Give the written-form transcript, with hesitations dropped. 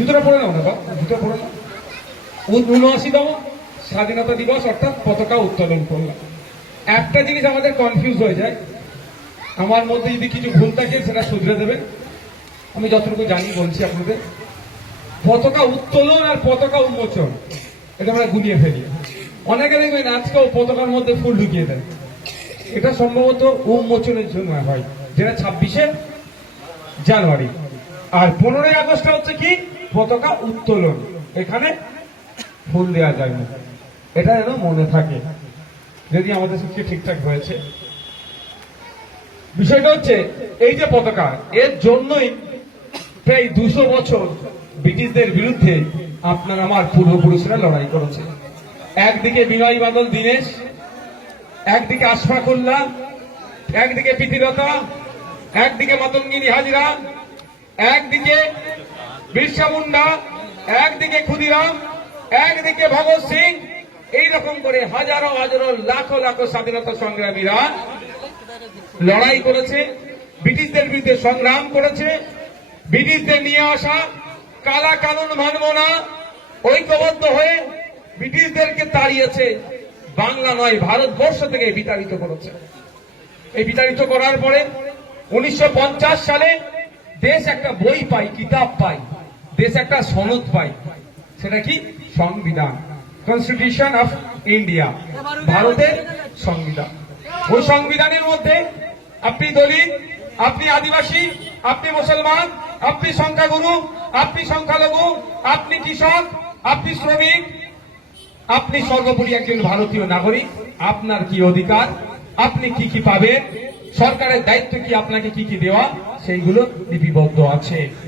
জুতোটা পড়ে নাও না বা জুতো পড়ে নাও। ৭৯তম স্বাধীনতা দিবস অর্থাৎ পতাকা উত্তোলন করলাম। একটা জিনিস আমাদের কনফিউজ হয়ে যায়, আমার মধ্যে যদি কিছু ভুল থাকে সেটা শুধরে দেবেন। আমি যতটুকু জানি বলছি আপনাদের, পতাকা উত্তোলন আর পতাকা উন্মোচন এটা আমরা গুলিয়ে ফেলি। অনেকে দেখবেন আজকেও পতাকার মধ্যে ফুল ঢুকিয়ে দেন, এটা সম্ভবত উন্মোচনের জন্য হয়, যেটা ২৬শে জানুয়ারি। আর ১৫ই আগস্ট হচ্ছে কি পতাকা উত্তোলন, এখানে ফুল দেওয়া যায় না, এটা যেন মনে থাকে যদি আমাদের সবচেয়ে ঠিকঠাক হয়েছে। বিষয়টা হচ্ছে এই যে পতাকা, এর জন্যই প্রায় ২০০ বছর ব্রিটিশদের বিরুদ্ধে আপনার আমার পূর্বপুরুষরা লড়াই করেছে। একদিকে বিনয় বাদল দীনেশ, একদিকে আশফাকুল্লাহ, একদিকে প্রীতিলতা, একদিকে মাতঙ্গিনী হাজরা, একদিকে বিরসা মুন্ডা, একদিকে ক্ষুদিরাম, একদিকে ভগৎ সিং, এইরকম করে হাজারো হাজারো লাখো লাখো স্বাধীনতা সংগ্রামীরা লড়াই করেছে, ব্রিটিশদের বিরুদ্ধে সংগ্রাম করেছে। ব্রিটিশদের নিয়ে আসা কালা কানুন মানব না, ঐক্যবদ্ধ হয়ে ব্রিটিশদেরকে তাড়িয়েছে, বাংলা নয় ভারতবর্ষ থেকে বিতাড়িত করেছে। এই বিতাড়িত করার পরে ১৯৫০ সালে দেশ একটা বই পাই, কিতাব পাই, দেশ একটা সনদ পাই, সেটা কি সংবিধান, কনস্টিটিউশন অফ ইন্ডিয়া, ভারতের সংবিধান। ওই সংবিধানের মধ্যে আপনি দলিত, আপনি আদিবাসী, আপনি মুসলমান, আপনি সংখ্যাগুরু, আপনি সংখ্যালঘু, আপনি কৃষক, আপনি শ্রমিক, আপনি সর্বোপরি একজন ভারতীয় নাগরিক, আপনার কি অধিকার, আপনি কি কি পাবেন, সরকারের দায়িত্ব কি, আপনাকে কি কি দেওয়া, সেইগুলো লিপিবদ্ধ আছে।